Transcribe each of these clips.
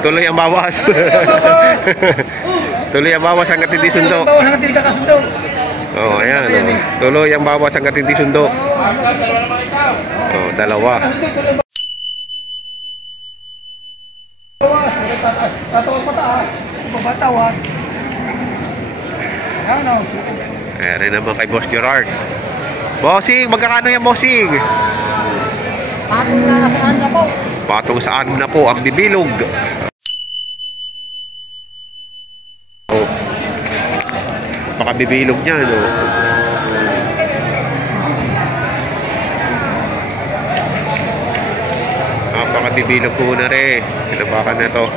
Tuloy ang bawas. Tuloy ang bawas hanggat hindi sundo. Oh, ayan. Oh. Tuloy ang bawas hanggat hindi sundo. Oh, dalawa. Ayan naman kay Boss Gerard. Bossing, magkakano yan, Bossing? Patong na saan na po? Patong saan na po ang bibilog. Oh. Pakabibilog niya, no? Pakabibilog po na rin. Pinabakan na to.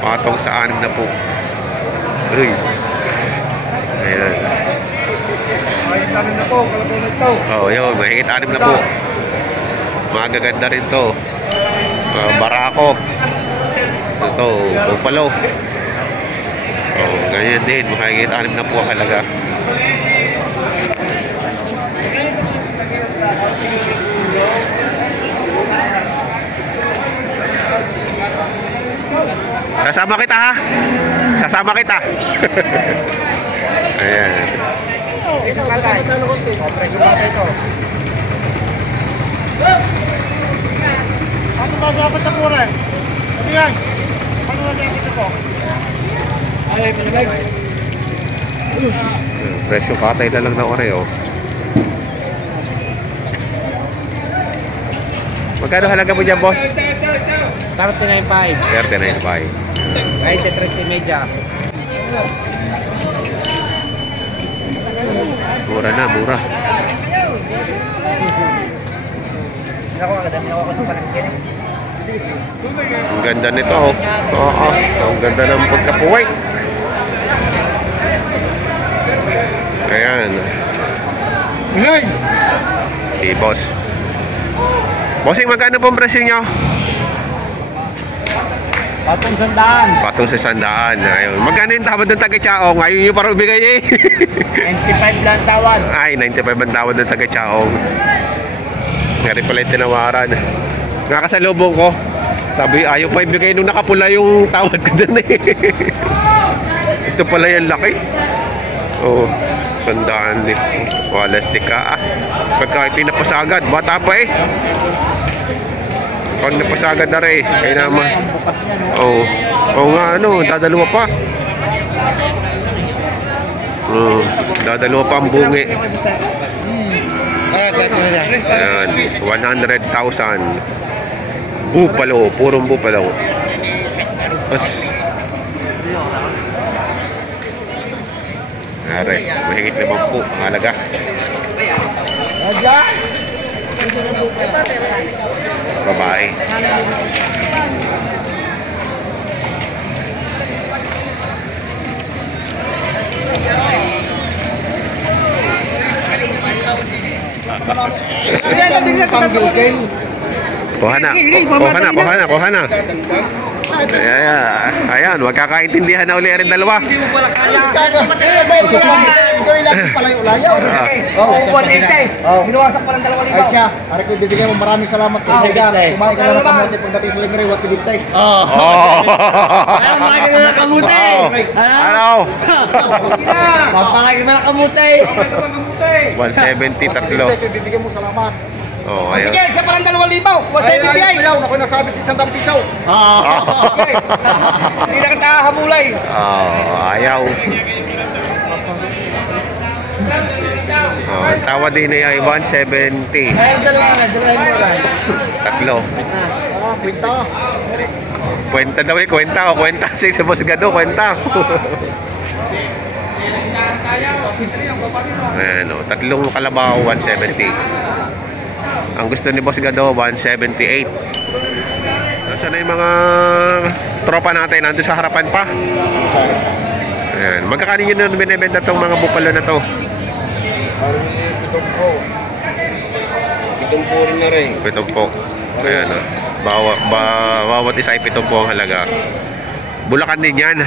Patong saan na po. Uy. Ayan. Mahigit anim na po, kalabunod to. Oo, yun. Mahigit anim na po. Magaganda rin to. Barako. Ito, bupalo. Oh, ganyan din. Mahigit anim na po ang halaga. Sasama kita, ha? Sasama kita. Ayan. Presyo patay. Presyo patay ito. Ano ba dapat sa pura? Ano yan? Ano ba dapat ito? Ay, pinagay. Presyo patay na lang na oreo. Magkano halaga mo dyan, boss? 39.5. 39.5. 23.5. Mura na, mura. Ang ganda nito, oh. Oo, ang ganda ng pagkapuway. Ayan. Hey, boss. Bossing, magkano pong presyo nyo? Patong sandaan. Patong sa sandaan. Ayun. Magkano yung tawad ng taga-Chaong? Ayaw nyo parang ubigay eh. 95 lang tawad. Ay, 95 ang tawad ng taga-Chaong. Meron pala yung tinawaran. Nakasalubong ko. Sabi, ayaw pa ibigay nung nakapula yung tawad ko dun eh. Ito pala yung laki. Oo. Sandaan eh. Walastik ka ah. Pagka pinapasagad, bata pa eh. Pag napasagad na rin, kaya naman. Oo. Oo nga ano, dadalawa pa. Dadalawa pa ang bungi. Ayan, 100,000. Bupalo, purong bupalo. Are, mahigit naman po ang halaga. Babae. Kuha na. Ayan, magkakaintindihan na uli rin dalawa. Hindi mo pala kaya. Gawin natin palayo-layo. Ginawasak pa ng 2,000. Ay siya, ari ko bibigyan mo maraming salamat po. Kumain ka na ng kamote pagdating sa Lingre, what's ibigtay? Kumain ka na ng kamote. Ano? Kumain ka na ng kamote. 170 tatlo. Bibigyan mo salamat. Oh, ayan. Sige, isa pa ng 2,000. Wasa ibigay. Ako nasabit sa 100 piso. Hindi na kita habulay. Ayaw. Ang tawad din ay 170. Ay, dalawa mo lang. Tatlo. Kwenta. Kwenta daw eh, kwenta. Si Boss Gado, kwenta. Ayan o, tatlong kalabaw, 170. Ang gusto ni Boss Gado, 178. Nasaan na yung mga tropa natin? Nandun sa harapan pa. Ayan. Magkakanin nyo na binibenta itong mga bupalo na to? Pitumpo rin na rin. Pitumpo. Ayan o. Bawat isa ay pitumpo ang halaga. Bulacan din yan.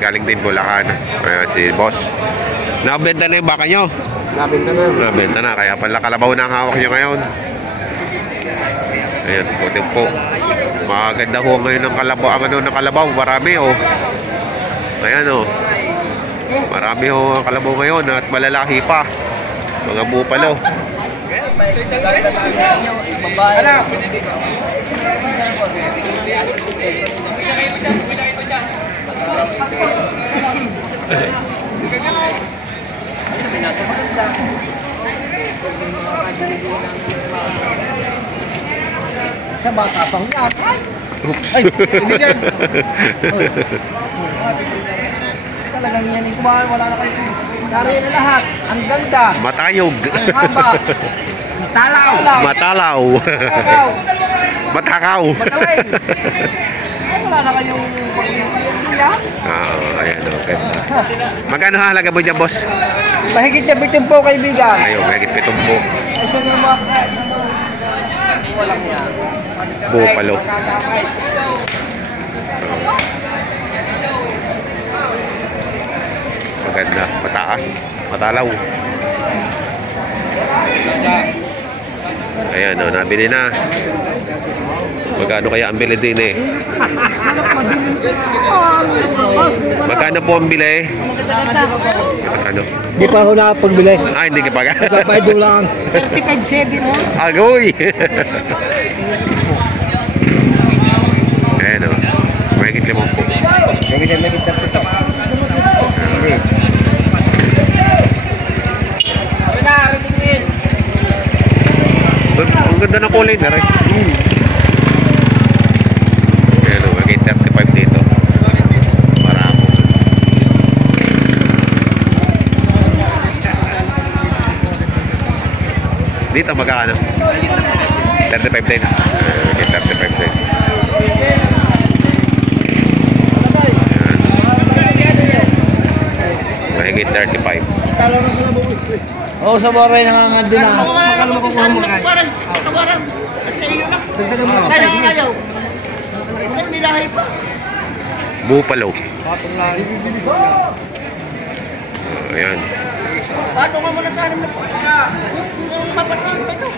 Galing din Bulacan. Ayan si Boss. Nakabenta na yung baka nyo? Nabenta na. Kaya pala kalabaw na ang hawak nyo ngayon. Ayan, pitumpo. Maganda ho ngayon ng kalabaw. Ang ano ng kalabaw, marami oh. Ayan oh. Marami ho ang kalabaw ngayon at malalaki pa. Mga bupalo. Ano? Sa bata pang yan. Oops. Ay, kaibigan. Talagang yan yung kumahan, wala na kayo. Nariyan na lahat. Ang ganda. Matayog. Ang haba. Matalaw. Matalaw. Matalaw. Matakaw. Matawin. Ay, wala na kayong pag-iiyan. Ayan o, ganda. Magkano halaga mo dyan, boss? Mahigit na bitin po, kaibigan. Ayun, mahigit 7 po. Ay, siya nga mga... Walang yan. Bupalo. Maganda. Mataas. Matalaw. Ayan o, nabili na. Magkano kaya ang bili din eh? Magkano po ang bili? Magkano? Di pa ako nakapagbili. Hindi ka pa ka? Kapaydo lang. 35.7 mo. Agoy! Ayan o. Mahigit 5 po. Mahigit na ito. Ang ganda ng kulay na rin. Ayan o, mahigit 35 dito. Maramo. Dito magkano? 35 din. Mahigit 35 din. Mahigit 35. Oo, sa baray nangangad doon na. Makalo makukuha mo kay. Tawaran. Sa iyo na. Dagdagan mo na. Kailangan ayaw. Ay, nilahay pa. Bupalo. Patong lari. Ayan. Pato nga muna sa anim na po. Mapasahin pa ito.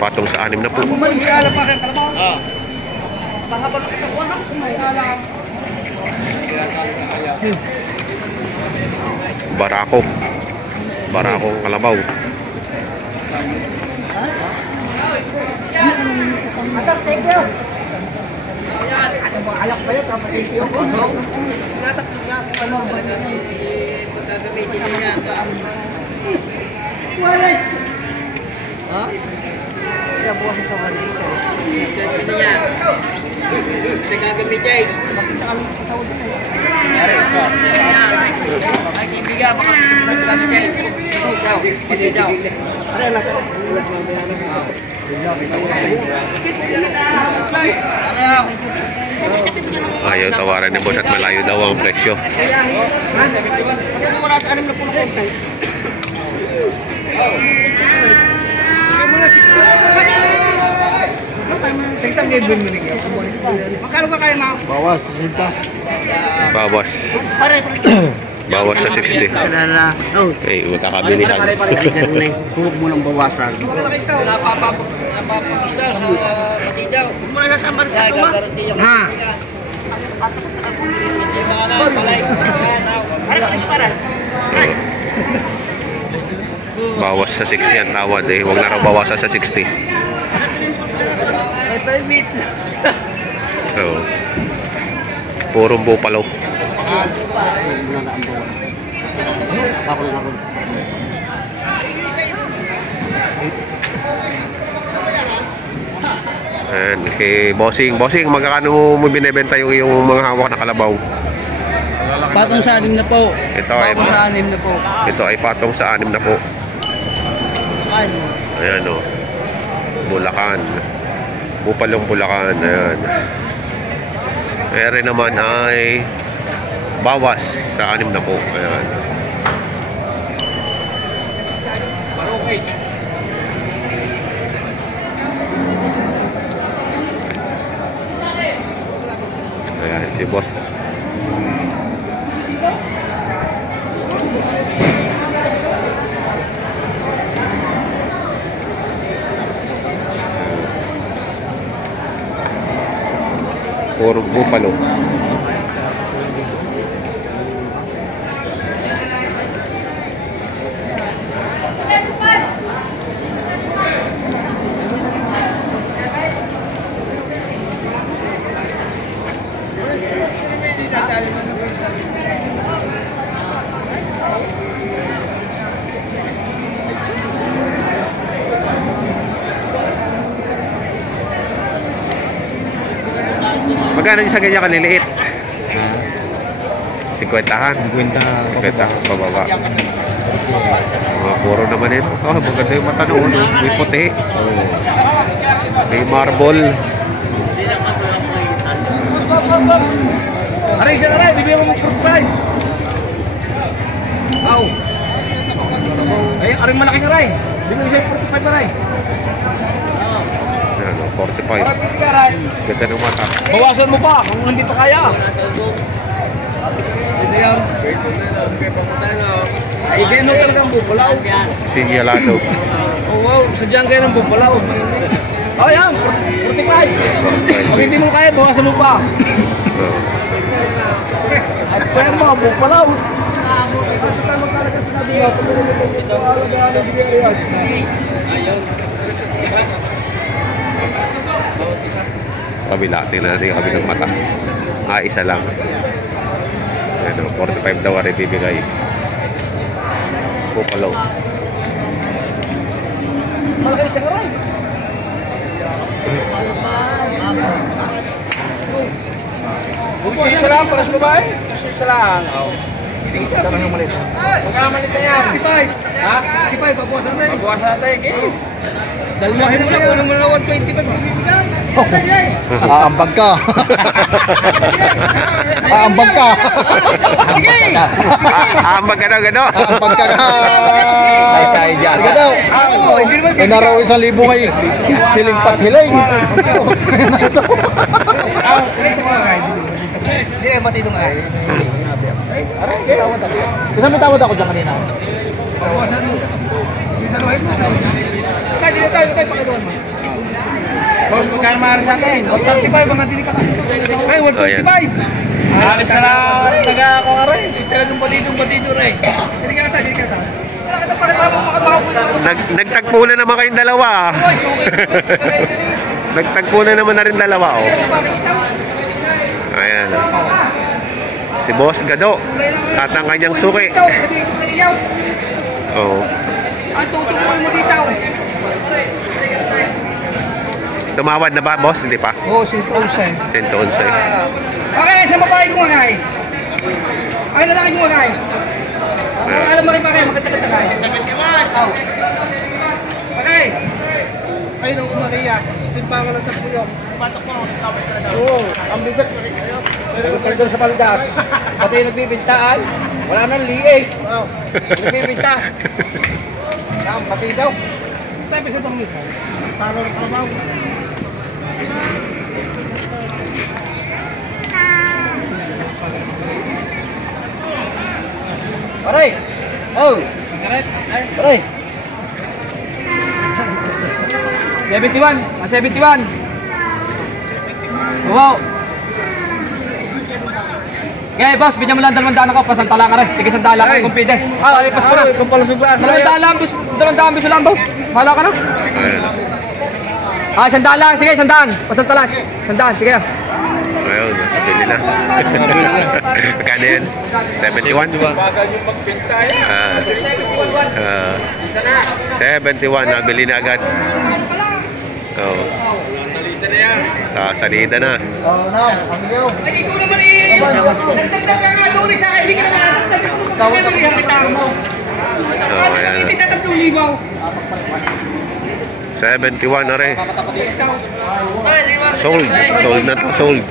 Patong sa 6 na po. Bumalik ka lang pa kay kalabaw. Pahabal ito ko na. Barako. Barakong kalabaw. Atak, thank you. Ano ba alak ba yun? Tapos thank you. Natatlo nga kung ano ba pagkagamitin niya. Wala. Ha? Kaya bukas sa kanya. Gagamitin niya. Siya gagamitin. Ay, kaibigan, baka gagamitin. Daw, hindi daw. Ayaw tawaran ni boss at malayo daw ang presyo. Wala sa anim na po na konti. Magkano ka kaya, ma? Bawas. Bawas sa 60. Eh, magkakabilihan. Huwag mo nang bawasan. Napapapista sa kasidaw. Huwag mo na sasambar sa ito, ma. Ha? Ano ba ito para? Bawas sa 60 ang tawad eh. Huwag na raw bawasan sa 60. Ito yung meat. So, purong bupalo. Ayan, kay Bossing. Bossing, magkano mo binibenta yung mga hawak na kalabaw? Patong sa 6 na po. Ito ay Patong sa 6 na po. Ito ay patong sa 6 na po. Ayan o. Bulacan. Bupalong Bulacan. Ayan. Ere naman ay bawas sa 6 na po. Ayan. Ayan, si boss. Puro bupalo. Magkano yung sa ganyan kaliliit? 50-han. 50 pababa. Puro naman ito. Oh, maganda yung mata noon. May puti. May marble. Aray, isa na rin. Bibigyan mo mag-subscribe. Aw. Ay, aring malaki na rin. Bibigyan siya 45 na rin. Ano, 45. Ganda ng mata. Bawasan mo pa kung hindi pa kaya. Ito yan. Ay, ganyan talagang bupalaw. Sinyalado. Oh, wow. Sadyang kayo ng bupalaw. Oh, yan. 45. Pag hindi mo kaya, bawasan mo pa. At kaya mga bupalaw. Kabila, tingnan natin yung kabilang mata. Isa lang. Ano, 45 daw rin bibigay. Bupalo. Malaki isa ka rin. Gusto isa lang, para sa babae. Gusto isa lang. Tama ng malit. Magkamalit na yan. 55. Ha? 55, babawasan natin. Babawasan natin. Dalmahin mo na kung ano mo na 120 pag bibigyan. Aambag ka. Aambag ka. Sige! Ambag ka daw, gano? Aambag ka ka. Ay, tayo dyan. Sige daw. Oo, hindi naman May naraw 1,000 ngayon. Hiling pat hiling. Hindi, matito nga. Isa may tawad ako dyan kanina. Tayo, tayo, pakiluan mo. Boss, magkano maaari sa atin? 135, mga dili ka ka. Ay, 125. Alis na lang, taga ako nga rin. Talagang patito rin. Hindi ka na tayo, hindi ka na tayo. Nagtagpo na naman kayong dalawa. Nagtagpo na naman na rin dalawa, oh. Ayan. Si Boss Gado at ang kanyang suki. Oh. Ang tutukoy mo dito. Tumawad na ba, Boss? Hindi pa. Oo, 111. 10 to 11. Okay, sa babae ko nga kay. Ay, lalaki ko nga kay. Alam mo rin pa kayo, makita-kita kayo. 71. Okay. Ayun ang Maria. Timbangan ng Takpuyok. Patok mo, tapos talaga. Oo, ang bigat. Pero sa Paldas. Pati yung nagbibintaan, wala nang liig. Wow. Nagbibinta. Pati daw. Tayo pa sa tanglit. Talo ng kalabaw. Aray! Oh! Aray! 71! 71! Wow! Okay, boss, bigyan mo lang 200 ako, pasantala ka rin. Sige, sandala ka kung pwede. Alipas ko na. Kung pala suba. 200 biso lang, boss. Mahala ka na. Ayan. Sandala, sige, sandaan. Pasantala. Sandaan, sige na. Ayun, nabili na. Magkano yan? 71? Bagal yung pagbinta eh. 71, nabili na agad. Oh. Salita na yan. Salida na. Oo na, ang iyo. Ay, ikaw naman eh! Nagdagdag ka nga doon sa akin, hindi ka naman nagdagdag mo. Oh, ayan. Hindi na 3,000. 71 na rin. Sold. Sold na to. Sold.